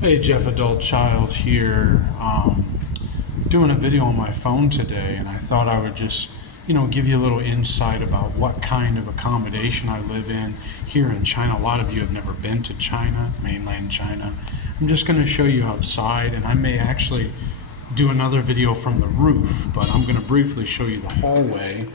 Hey Jeff, adult child here, doing a video on my phone today, and I thought I would just, give you a little insight about what kind of accommodation I live in here in China. A lot of you have never been to China, mainland China. I'm just going to show you outside, and I may actually do another video from the roof, but I'm going to briefly show you the hallway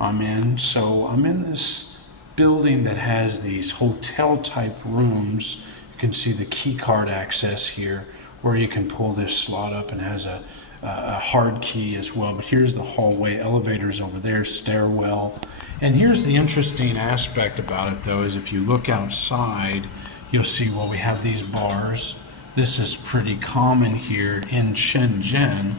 I'm in. So I'm in this building that has these hotel type rooms. You can see the key card access here where you can pull this slot up and has a hard key as well. But here's the hallway, elevators over there, stairwell. And here's the interesting aspect about it though, is if you look outside, you'll see, well, we have these bars. This is pretty common here in Shenzhen.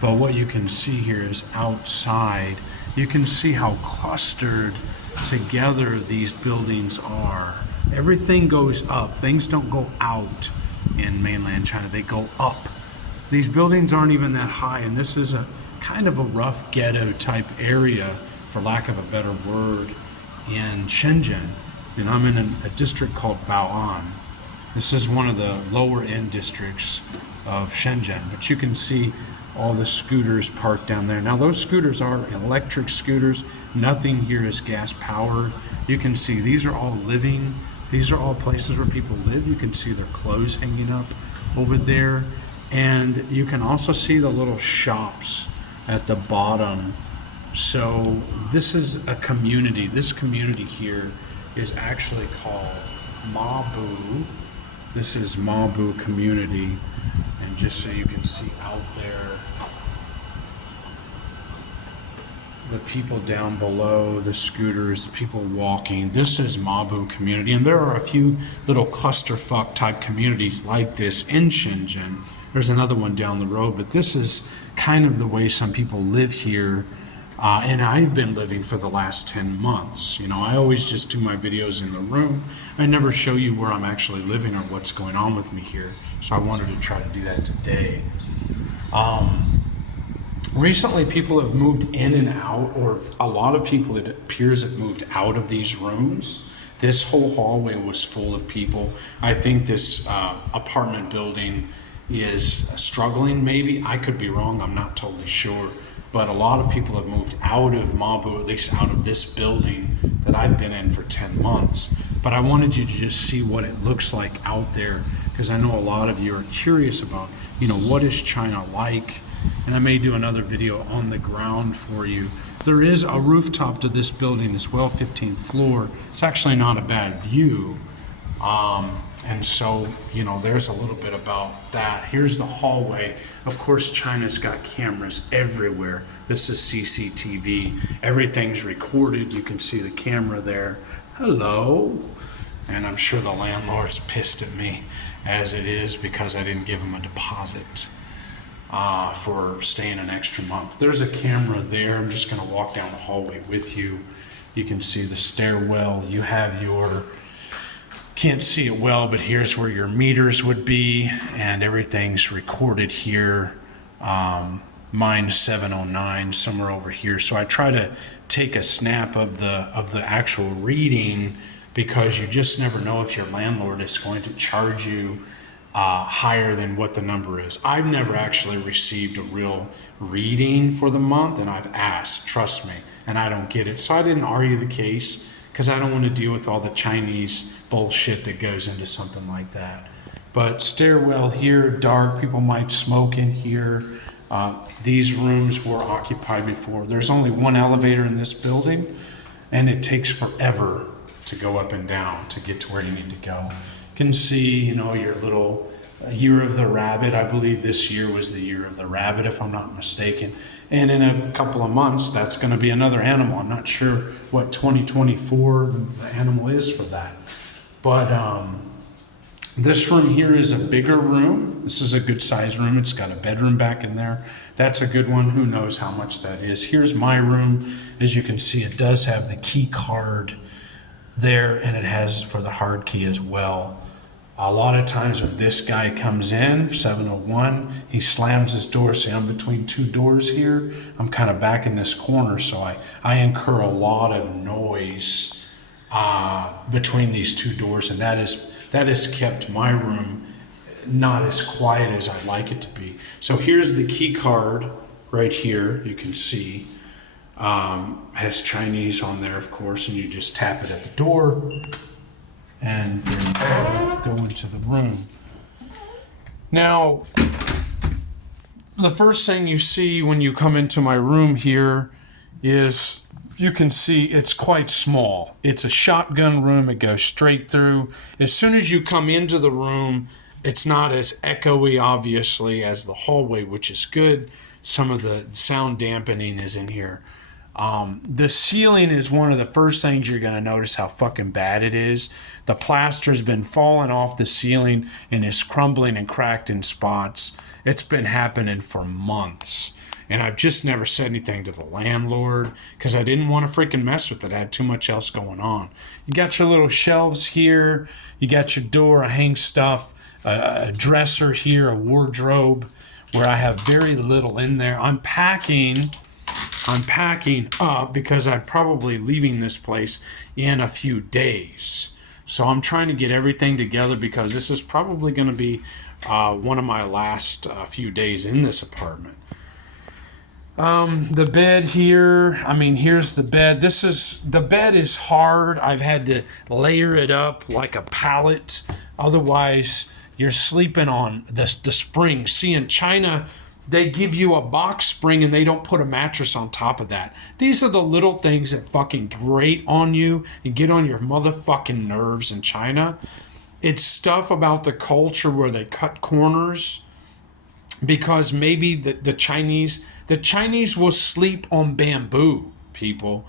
But what you can see here is outside, you can see how clustered together these buildings are. Everything goes up. Things don't go out in mainland China. They go up. These buildings aren't even that high, and this is a kind of a rough ghetto type area, for lack of a better word, in Shenzhen. And I'm in a district called Bao'an. This is one of the lower end districts of Shenzhen, but you can see all the scooters parked down there. Now those scooters are electric scooters. Nothing here is gas powered. You can see these are all living. These are all places where people live. You can see their clothes hanging up over there. And you can also see the little shops at the bottom. So this is a community. This community here is actually called Mabu. This is Mabu community. And just so you can see out there, the people down below, the scooters, the people walking. This is Mabu community, and there are a few little clusterfuck type communities like this in Shenzhen. There's another one down the road, but this is kind of the way some people live here, and I've been living for the last 10 months. I always just do my videos in the room. I never show you where I'm actually living or what's going on with me here, so I wanted to try to do that today. Recently, people have moved in and out, or a lot of people, it appears, have moved out of these rooms. This whole hallway was full of people. I think this apartment building is struggling, maybe. I could be wrong, I'm not totally sure. But a lot of people have moved out of Mabu, at least out of this building that I've been in for 10 months. But I wanted you to just see what it looks like out there, because I know a lot of you are curious about, what is China like? And I may do another video on the ground for you. There is a rooftop to this building as well, 15th floor. It's actually not a bad view. And so, there's a little bit about that. Here's the hallway. Of course, China's got cameras everywhere. This is CCTV. Everything's recorded. You can see the camera there. Hello. And I'm sure the landlord's pissed at me as it is because I didn't give him a deposit for staying an extra month. There's a camera there. I'm just going to walk down the hallway with you. You can see the stairwell. You have can't see it well, but here's where your meters would be, and everything's recorded here. Mine 709, somewhere over here. So I try to take a snap of the actual reading, because you just never know if your landlord is going to charge you higher than what the number is. I've never actually received a real reading for the month, and I've asked, trust me, and I don't get it. So I didn't argue the case, because I don't want to deal with all the Chinese bullshit that goes into something like that. But stairwell here, dark, people might smoke in here. These rooms were occupied before. There's only one elevator in this building, and it takes forever to go up and down to get to where you need to go. You can see, your little year of the rabbit. I believe this year was the year of the rabbit, if I'm not mistaken. And in a couple of months, that's going to be another animal. I'm not sure what 2024 the animal is for that. But this room here is a bigger room. This is a good size room. It's got a bedroom back in there. That's a good one. Who knows how much that is. Here's my room. As you can see, it does have the key card there, and it has for the hard key as well. A lot of times when this guy comes in, 701, he slams his door. See, I'm between two doors here. I'm kind of back in this corner, so I incur a lot of noise between these two doors, and that has kept my room not as quiet as I'd like it to be. So here's the key card right here. You can see has Chinese on there, of course, and you just tap it at the door and go into the room. Now, the first thing you see when you come into my room here is you can see it's quite small. It's a shotgun room. It goes straight through. As soon as you come into the room, it's not as echoey, obviously, as the hallway, which is good. Some of the sound dampening is in here. The ceiling is one of the first things you're going to notice how fucking bad it is. The plaster's been falling off the ceiling and is crumbling and cracked in spots. It's been happening for months. And I've just never said anything to the landlord because I didn't want to freaking mess with it. I had too much else going on. You got your little shelves here. You got your door, I hang stuff, a dresser here, a wardrobe where I have very little in there. I'm packing up because I'm probably leaving this place in a few days. So I'm trying to get everything together because this is probably going to be one of my last few days in this apartment. The bed here, here's the bed. The bed is hard. I've had to layer it up like a pallet. Otherwise, you're sleeping on the spring. See, in China, they give you a box spring and they don't put a mattress on top of that. These are the little things that fucking grate on you and get on your motherfucking nerves in China. It's stuff about the culture where they cut corners because maybe the Chinese will sleep on bamboo, people.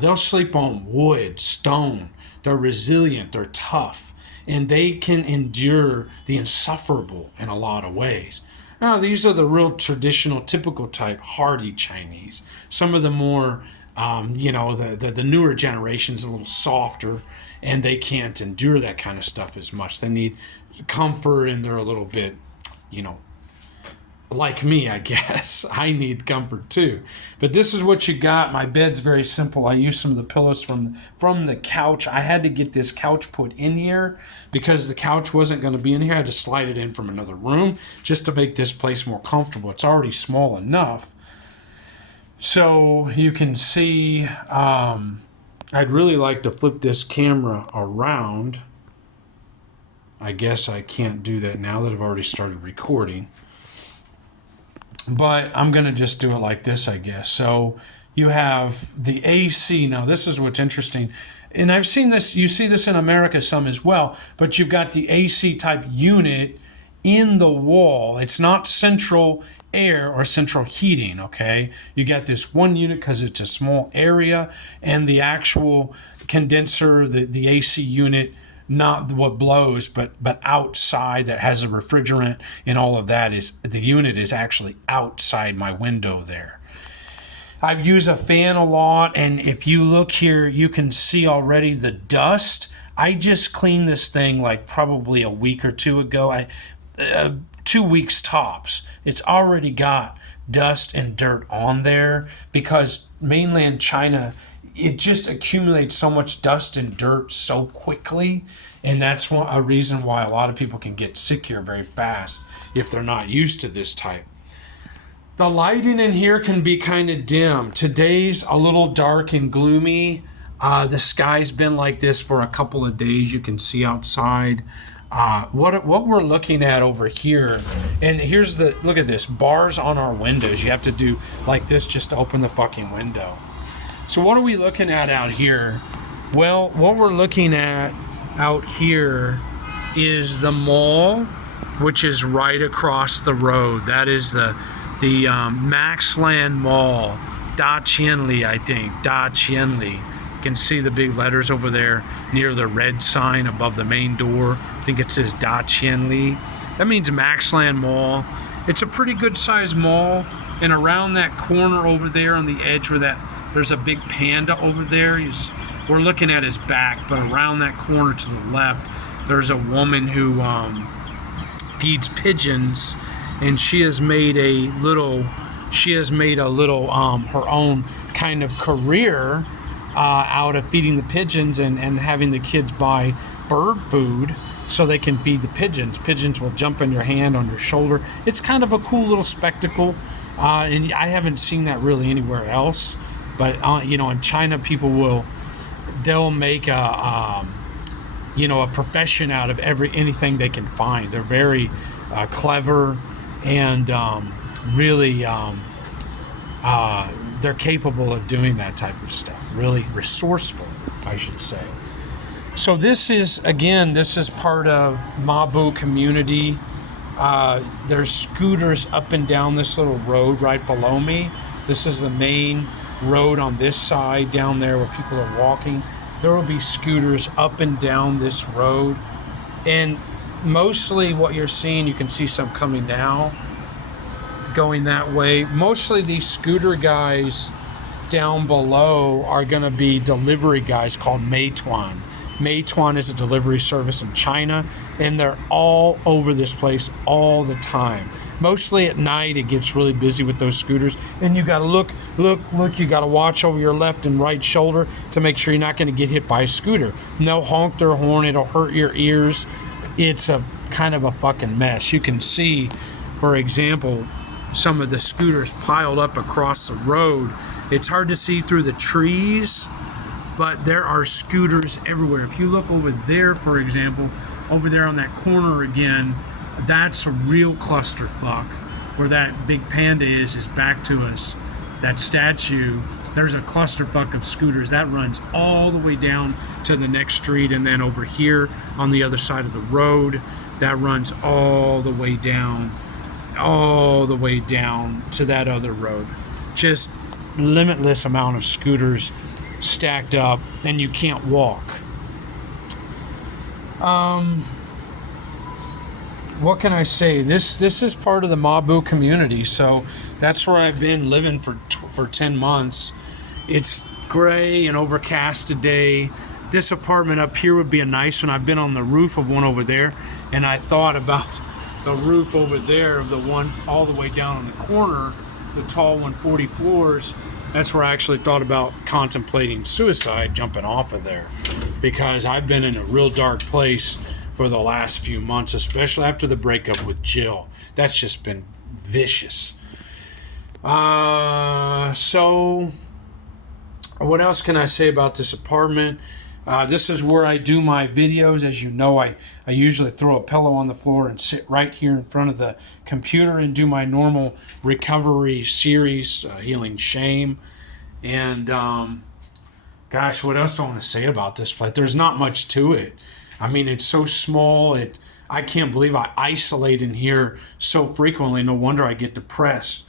They'll sleep on wood, stone. They're resilient, they're tough, and they can endure the insufferable in a lot of ways. Now, these are the real traditional, typical type, hardy Chinese. Some of the more, the newer generation's a little softer, and they can't endure that kind of stuff as much. They need comfort, and they're a little bit, like me, I guess. I need comfort too. But this is what you got. My bed's very simple. I used some of the pillows from the couch. I had to get this couch put in here because the couch wasn't going to be in here. I had to slide it in from another room just to make this place more comfortable. It's already small enough. So you can see, I'd really like to flip this camera around. I guess I can't do that now that I've already started recording. But I'm going to just do it like this, I guess. So you have the AC. Now, this is what's interesting. And I've seen this, you see this in America some as well, but you've got the AC type unit in the wall. It's not central air or central heating, okay? You got this one unit because it's a small area, and the actual condenser, the AC unit, not what blows, but outside that has a refrigerant and all of that, is the unit is actually outside my window there. I've used a fan a lot, and if you look here, you can see already the dust. I just cleaned this thing like probably a week or two ago. 2 weeks tops. It's already got dust and dirt on there because mainland China, it just accumulates so much dust and dirt so quickly, and that's a reason why a lot of people can get sick here very fast if they're not used to this type. The lighting in here can be kind of dim. Today's a little dark and gloomy. The sky's been like this for a couple of days. You can see outside. What we're looking at over here, and here's look at this, bars on our windows. You have to do like this just to open the fucking window. So what are we looking at out here? Well, what we're looking at out here is the mall, which is right across the road. That is the Maxland Mall, Da Qianli, I think, Da Qianli. You can see the big letters over there near the red sign above the main door. I think it says Da Qianli. That means Maxland Mall. It's a pretty good sized mall, and around that corner over there on the edge where there's a big panda over there. We're looking at his back, but around that corner to the left, there's a woman who feeds pigeons, and she has made a little her own kind of career out of feeding the pigeons and having the kids buy bird food so they can feed the pigeons. Pigeons will jump in your hand, on your shoulder. It's kind of a cool little spectacle, and I haven't seen that really anywhere else. But in China, they'll make a profession out of anything they can find. They're very clever and really they're capable of doing that type of stuff. Really resourceful, I should say. So this is part of Mabu community. There's scooters up and down this little road right below me. This is the main road on this side down there where people are walking. There will be scooters up and down this road. And mostly what you're seeing, you can see some coming now, going that way. Mostly these scooter guys down below are going to be delivery guys called Meituan. Meituan is a delivery service in China, and they're all over this place all the time. Mostly at night, it gets really busy with those scooters, and you got to look. You got to watch over your left and right shoulder to make sure you're not going to get hit by a scooter. No, honk their horn; it'll hurt your ears. It's a kind of a fucking mess. You can see, for example, some of the scooters piled up across the road. It's hard to see through the trees, but there are scooters everywhere. If you look over there, for example, over there on that corner again, that's a real clusterfuck. Where that big panda is back to us. That statue, there's a clusterfuck of scooters. That runs all the way down to the next street, and then over here on the other side of the road, that runs all the way down to that other road. Just limitless amount of scooters stacked up, and you can't walk. What can I say? This is part of the Mabu community, so that's where I've been living for 10 months. It's gray and overcast today. This apartment up here would be a nice one. I've been on the roof of one over there, and I thought about the roof over there of the one all the way down in the corner, the tall 140 floors. That's where I actually thought about contemplating suicide, jumping off of there, because I've been in a real dark place for the last few months, especially after the breakup with Jill. That's just been vicious. So what else can I say about this apartment? This is where I do my videos. As you know, I usually throw a pillow on the floor and sit right here in front of the computer and do my normal recovery series, Healing Shame. And gosh, what else do I want to say about this place? There's not much to it. I mean, it's so small. I can't believe I isolate in here so frequently. No wonder I get depressed.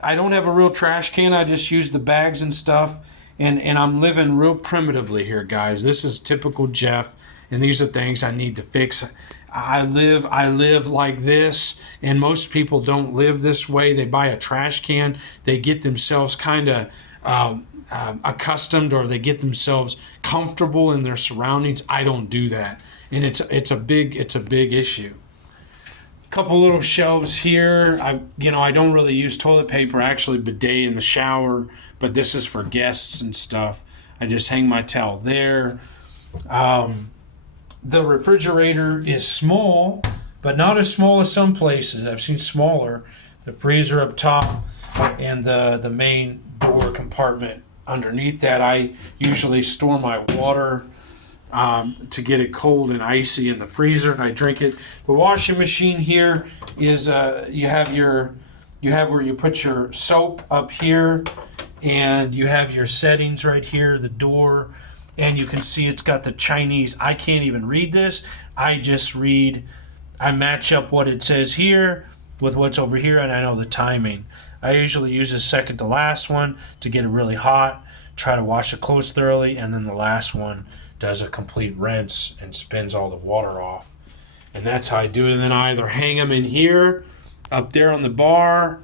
I don't have a real trash can. I just use the bags and stuff. And I'm living real primitively here, guys. This is typical Jeff, and these are things I need to fix. I live like this, and most people don't live this way. They buy a trash can. They get themselves kind of accustomed, or they get themselves comfortable in their surroundings. I don't do that, and it's a big issue. Couple little shelves here. I don't really use toilet paper. I actually bidet in the shower, but this is for guests and stuff. I just hang my towel there. The refrigerator is small, but not as small as some places. I've seen smaller. The freezer up top and the main door compartment underneath that. I usually store my water to get it cold and icy in the freezer, and I drink it. The washing machine here is you have where you put your soap up here, and you have your settings right here, the door, and you can see it's got the Chinese. I can't even read this. I match up what it says here with what's over here, and I know the timing. I usually use the second to last one to get it really hot, try to wash the clothes thoroughly, and then the last one does a complete rinse and spins all the water off. And that's how I do it. And then I either hang them in here, up there on the bar,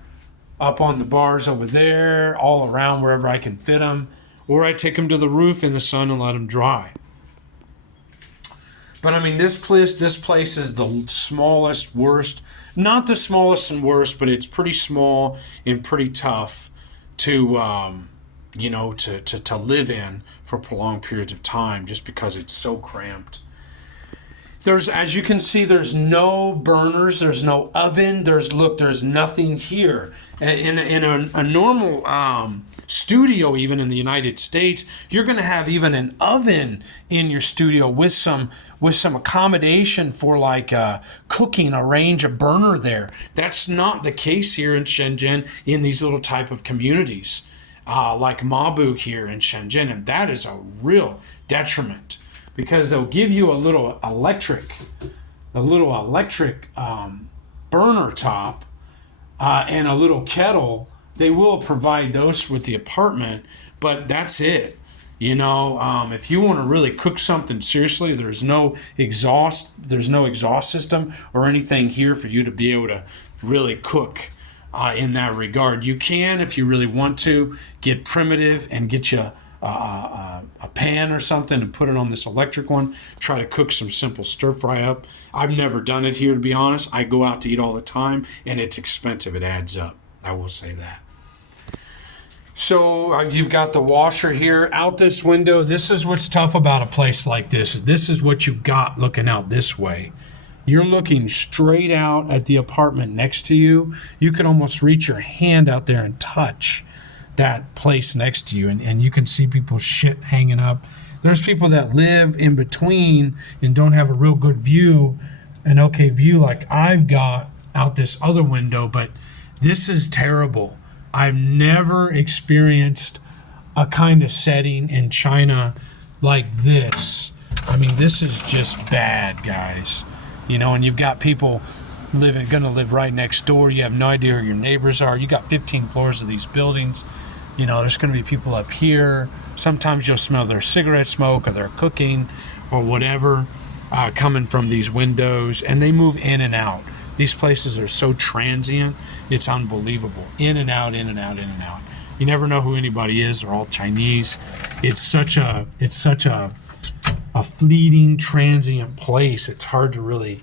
up on the bars over there, all around wherever I can fit them, or I take them to the roof in the sun and let them dry. But I mean, this place is the smallest, worst, not the smallest and worst, but it's pretty small and pretty tough to live in for prolonged periods of time, just because it's so cramped. There's, as you can see, there's no burners, there's no oven, there's nothing here. In a normal studio, even in the United States, you're going to have even an oven in your studio with some accommodation for like cooking, arrange a burner there. That's not the case here in Shenzhen in these little type of communities like Mabu here in Shenzhen, and that is a real detriment, because they'll give you a little electric burner top and a little kettle. They will provide those with the apartment, but that's it. You know, if you want to really cook something seriously, there's no exhaust system or anything here for you to be able to really cook in that regard. You can, if you really want to, get primitive and get you a pan or something and put it on this electric one. Try to cook some simple stir fry up. I've never done it here, to be honest. I go out to eat all the time, and it's expensive. It adds up. I will say that. So you've got the washer here out this window. This is what's tough about a place like this. This is what you got looking out this way. You're looking straight out at the apartment next to you. You can almost reach your hand out there and touch that place next to you, and you can see people's shit hanging up. There's people that live in between and don't have a real good view, an okay view like I've got out this other window, but this is terrible. I've never experienced a kind of setting in China like this. I mean, this is just bad, guys. You know, and you've got people gonna live right next door. You have no idea who your neighbors are. You got 15 floors of these buildings. You know, there's gonna be people up here. Sometimes you'll smell their cigarette smoke or their cooking or whatever coming from these windows, and they move in and out. These places are so transient, it's unbelievable. In and out, in and out, in and out. You never know who anybody is. They're all Chinese. It's such a fleeting, transient place. It's hard to really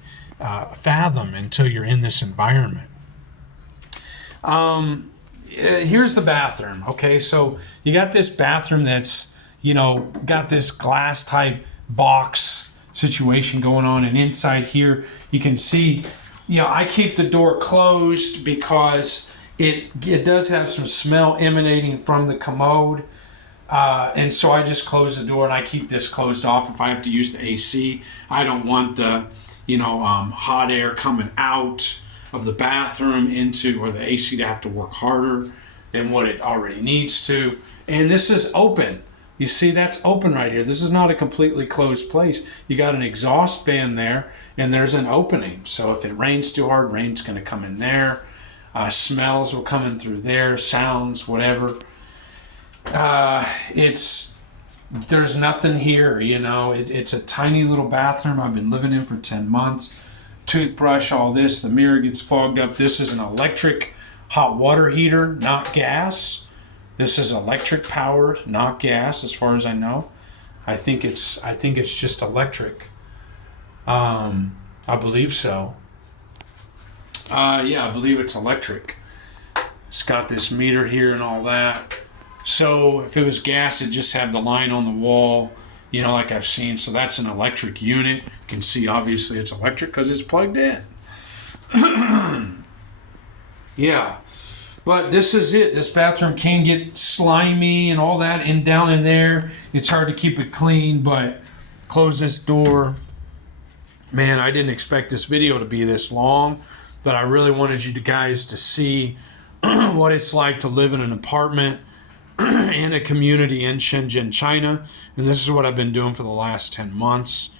fathom until you're in this environment. Here's the bathroom. Okay, so you got this bathroom that's, you know, got this glass type box situation going on, and inside here you can see, you know, I keep the door closed because it does have some smell emanating from the commode. And so I just close the door and I keep this closed off if I have to use the AC. I don't want the, hot air coming out of the bathroom or the AC to have to work harder than what it already needs to. And this is open. You see, that's open right here. This is not a completely closed place. You got an exhaust fan there, and there's an opening. So if it rains too hard, rain's going to come in there. Smells will come in through there, sounds, whatever. There's nothing here, it's a tiny little bathroom I've been living in for 10 months. Toothbrush, all this, the mirror gets fogged up. This is an electric hot water heater, not gas. This is electric powered, not gas, as far as I know. I think it's just electric. I believe so. I believe it's electric. It's got this meter here and all that. So if it was gas, it'd just have the line on the wall, like I've seen. So that's an electric unit. You can see obviously it's electric because it's plugged in. Yeah. But this is it. This bathroom can get slimy and all that and down in there. It's hard to keep it clean, but close this door. Man, I didn't expect this video to be this long, but I really wanted you guys to see what it's like to live in an apartment in a community in Shenzhen, China. And this is what I've been doing for the last 10 months.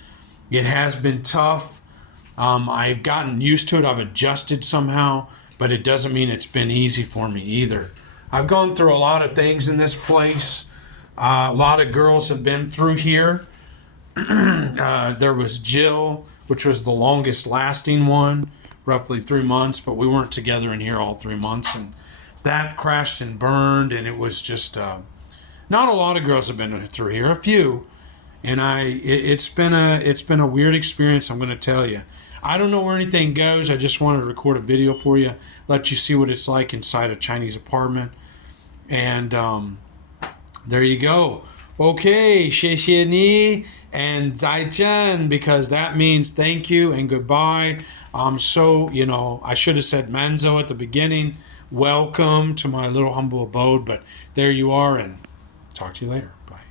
It has been tough. I've gotten used to it. I've adjusted somehow, but it doesn't mean it's been easy for me either. I've gone through a lot of things in this place. A lot of girls have been through here. There was Jill, which was the longest lasting one, roughly 3 months, but we weren't together in here all 3 months, and that crashed and burned, and it was just not a lot of girls have been through here, a few, and it's been a weird experience. I'm going to tell you. I don't know where anything goes. I just wanted to record a video for you, let you see what it's like inside a Chinese apartment, and there you go. Okay, 谢谢你 and 再见, because that means thank you and goodbye. So, I should have said Manzo at the beginning. Welcome to my little humble abode, but there you are, and talk to you later. Bye.